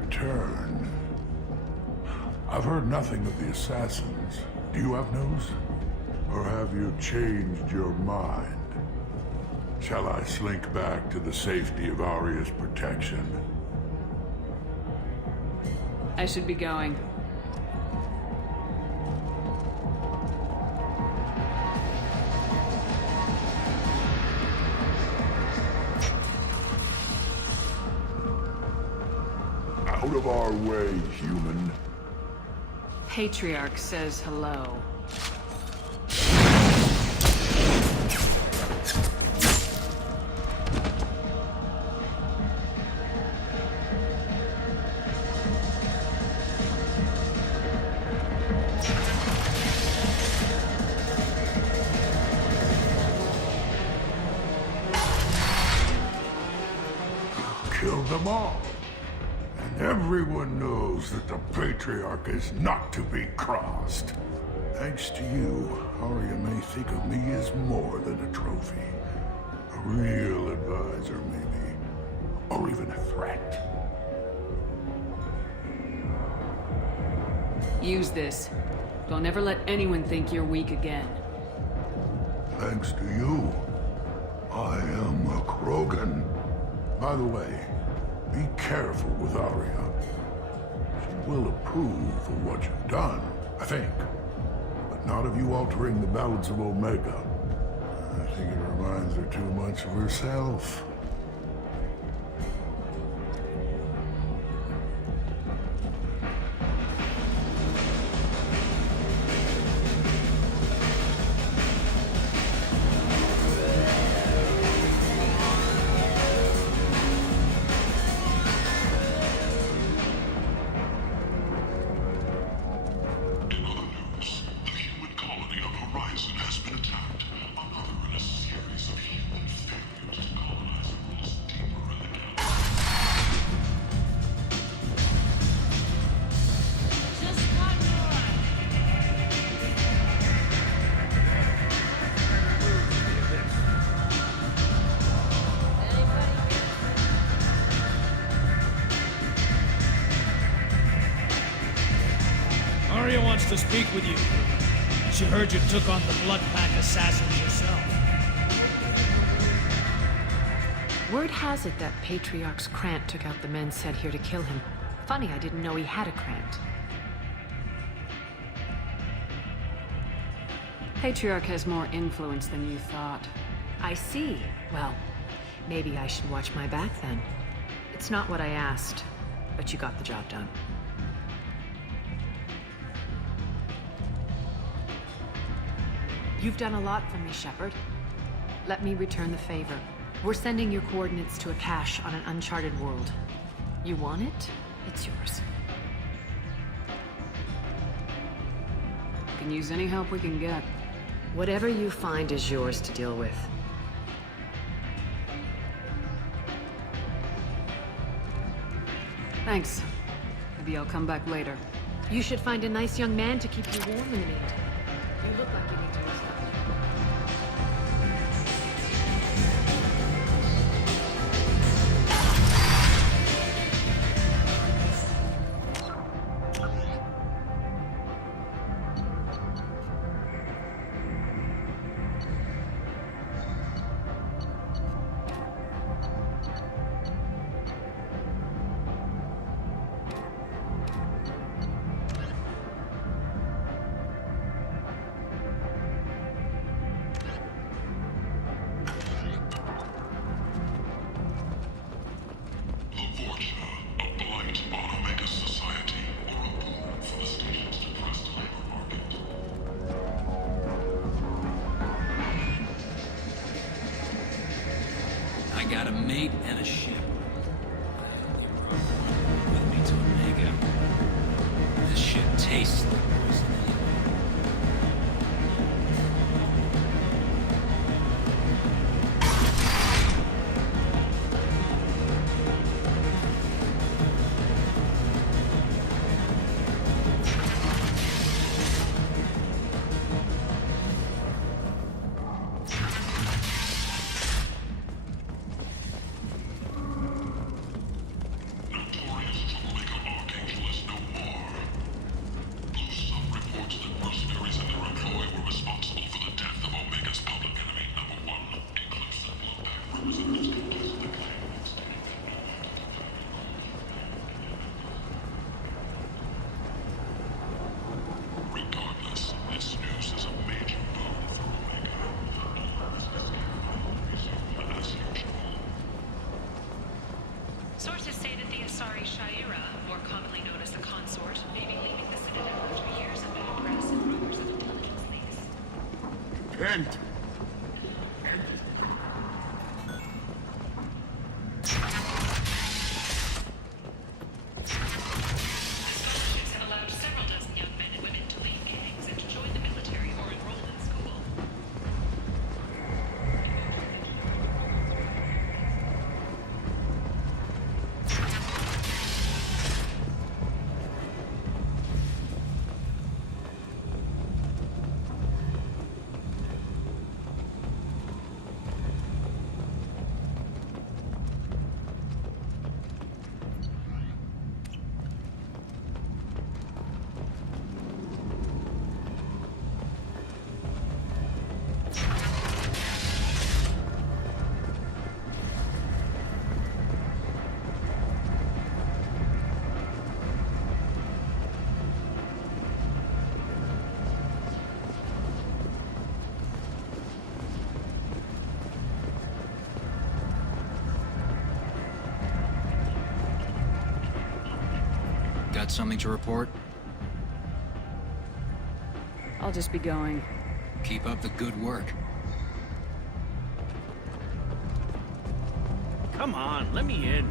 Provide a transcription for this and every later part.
return. I've heard nothing of the assassins. Do you have news? Or have you changed your mind? Shall I slink back to the safety of Arya's protection? I should be going. Out of our way, human. Patriarch says hello. Kill them all. And everyone knows that the Patriarch is not to be crossed. Thanks to you, Arya may think of me as more than a trophy. A real advisor, maybe. Or even a threat. Use this. Don't ever let anyone think you're weak again. Thanks to you, I am a Krogan. By the way, be careful with Arya. She will approve of what you've done, I think. But not of you altering the balance of Omega. I think it reminds her too much of herself. Arya wants to speak with you. She heard you took on the Blood Pack assassins yourself. Word has it that Patriarch's Krant took out the men sent here to kill him. Funny, I didn't know he had a Krant. Patriarch has more influence than you thought. I see. Well, maybe I should watch my back then. It's not what I asked, but you got the job done. You've done a lot for me, Shepard. Let me return the favor. We're sending your coordinates to a cache on an uncharted world. You want it? It's yours. Can use any help we can get. Whatever you find is yours to deal with. Thanks. Maybe I'll come back later. You should find a nice young man to keep you warm in the meantime. You look like you need to rest. I got a mate and a ship. With me to Omega. This ship tastes like poison. Repent! Scholarships have allowed several dozen young men and women to leave gangs and to join the military or enroll in school. Got something to report? I'll just be going. Keep up the good work. Come on, let me in.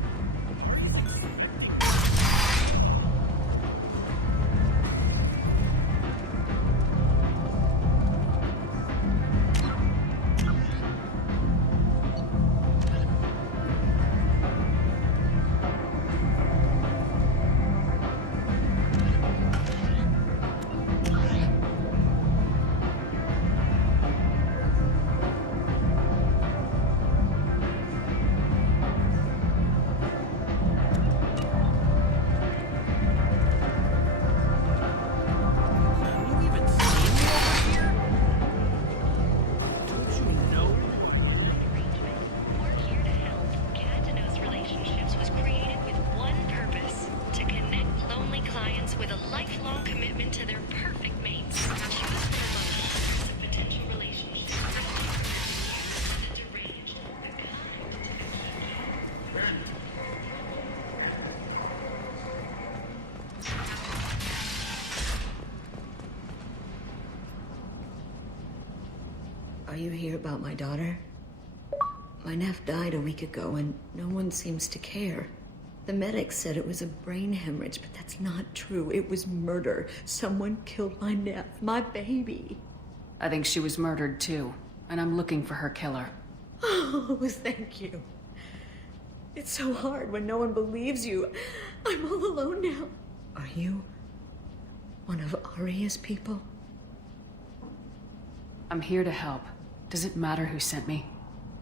With a lifelong commitment to their perfect mates. Choose from among potential relationships. The deranged, the kind. Are you here about my daughter? My nephew died a week ago and no one seems to care. The medics said it was a brain hemorrhage, but that's not true. It was murder. Someone killed my nephew, my baby. I think she was murdered too, and I'm looking for her killer. Oh, thank you. It's so hard when no one believes you. I'm all alone now. Are you one of Aria's people? I'm here to help. Does it matter who sent me?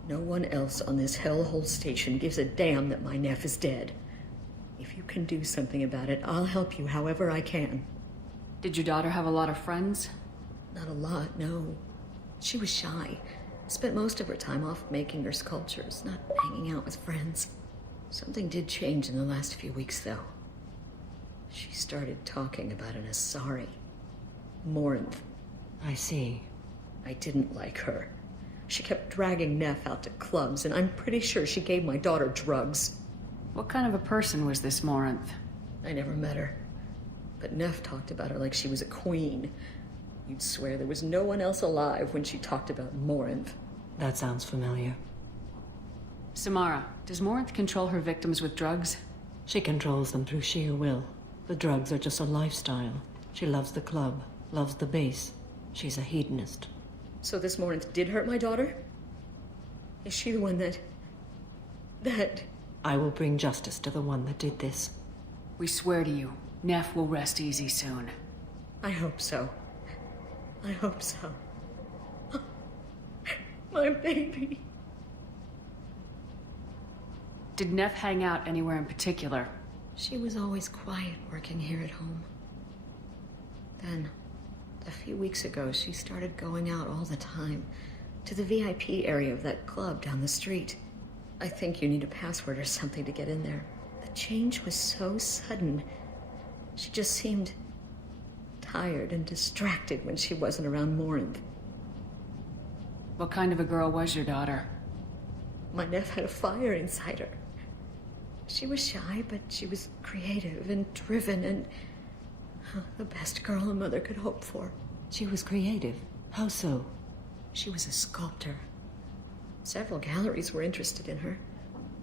No one else on this hellhole station gives a damn that my nephew is dead. If you can do something about it, I'll help you however I can. Did your daughter have a lot of friends? Not a lot, no. She was shy. Spent most of her time off making her sculptures, not hanging out with friends. Something did change in the last few weeks, though. She started talking about an Asari. Morinth. I see. I didn't like her. She kept dragging Neff out to clubs, and I'm pretty sure she gave my daughter drugs. What kind of a person was this Morinth? I never met her. But Neff talked about her like she was a queen. You'd swear there was no one else alive when she talked about Morinth. That sounds familiar. Samara, does Morinth control her victims with drugs? She controls them through sheer will. The drugs are just a lifestyle. She loves the club, loves the base. She's a hedonist. So this Morinth did hurt my daughter? Is she the one that... I will bring justice to the one that did this. We swear to you, Neff will rest easy soon. I hope so. I hope so. My baby. Did Neff hang out anywhere in particular? She was always quiet working here at home. Then, a few weeks ago, she started going out all the time to the VIP area of that club down the street. I think you need a password or something to get in there. The change was so sudden. She just seemed tired and distracted when she wasn't around Morinth. What kind of a girl was your daughter? My nephew had a fire inside her. She was shy, but she was creative and driven and the best girl a mother could hope for. She was creative. How so? She was a sculptor. Several galleries were interested in her.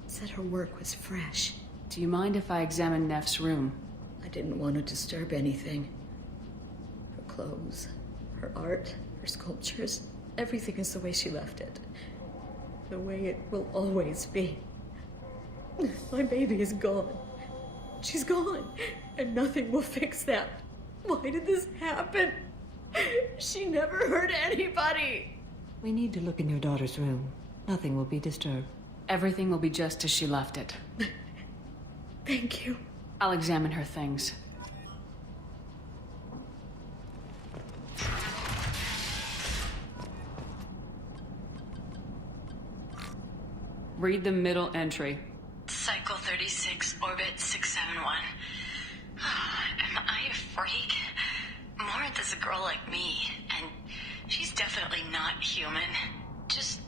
Said her work was fresh. Do you mind if I examine Neff's room? I didn't want to disturb anything. Her clothes, her art, her sculptures, everything is the way she left it. The way it will always be. My baby is gone. She's gone, and nothing will fix that. Why did this happen? She never hurt anybody. We need to look in your daughter's room. Nothing will be disturbed. Everything will be just as she left it. Thank you. I'll examine her things. Read the middle entry. Cycle 36, orbit 671. Am I a freak? Morinth is a girl like me, and she's definitely not human. Just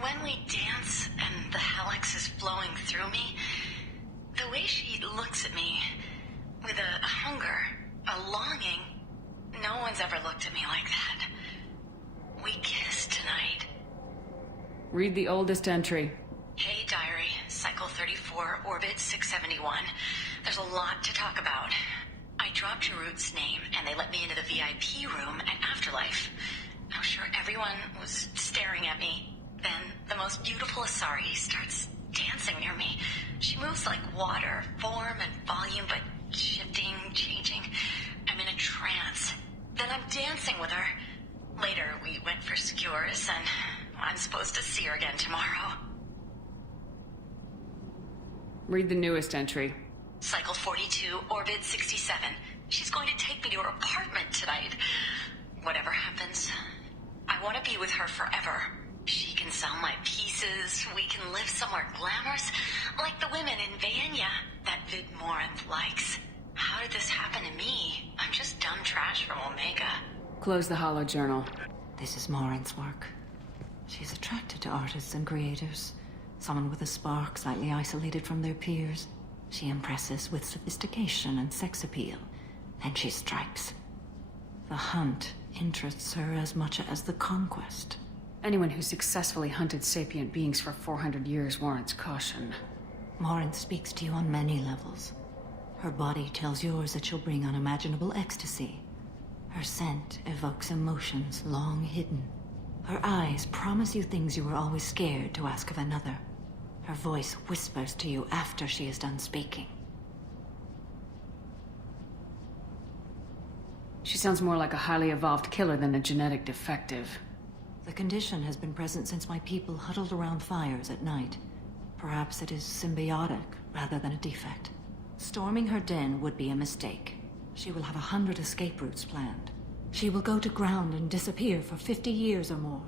when we dance and the helix is flowing through me, the way she looks at me with a hunger, a longing, no one's ever looked at me like that. We kissed tonight. Read the oldest entry. Hey, diary, cycle 34, orbit 671. There's a lot to talk about. I dropped Jarut's name, and they let me into the VIP room at Afterlife. I'm sure everyone was staring at me. Then the most beautiful Asari starts dancing near me. She moves like water, form and volume, but shifting, changing. I'm in a trance. Then I'm dancing with her. Later, we went for skewers, and I'm supposed to see her again tomorrow. Read the newest entry. Cycle 42, orbit 67. She's going to take me to her apartment tonight. Whatever happens, I want to be with her forever. She can sell my pieces. We can live somewhere glamorous, like the women in Vanya that Vid Morinth likes. How did this happen to me? I'm just dumb trash from Omega. Close the hollow journal. This is Morinth's work. She's attracted to artists and creators. Someone with a spark, slightly isolated from their peers. She impresses with sophistication and sex appeal. Then she strikes. The hunt interests her as much as the conquest. Anyone who successfully hunted sapient beings for 400 years warrants caution. Morinth speaks to you on many levels. Her body tells yours that she'll bring unimaginable ecstasy. Her scent evokes emotions long hidden. Her eyes promise you things you were always scared to ask of another. Her voice whispers to you after she is done speaking. She sounds more like a highly evolved killer than a genetic defective. The condition has been present since my people huddled around fires at night. Perhaps it is symbiotic rather than a defect. Storming her den would be a mistake. She will have 100 escape routes planned. She will go to ground and disappear for 50 years or more.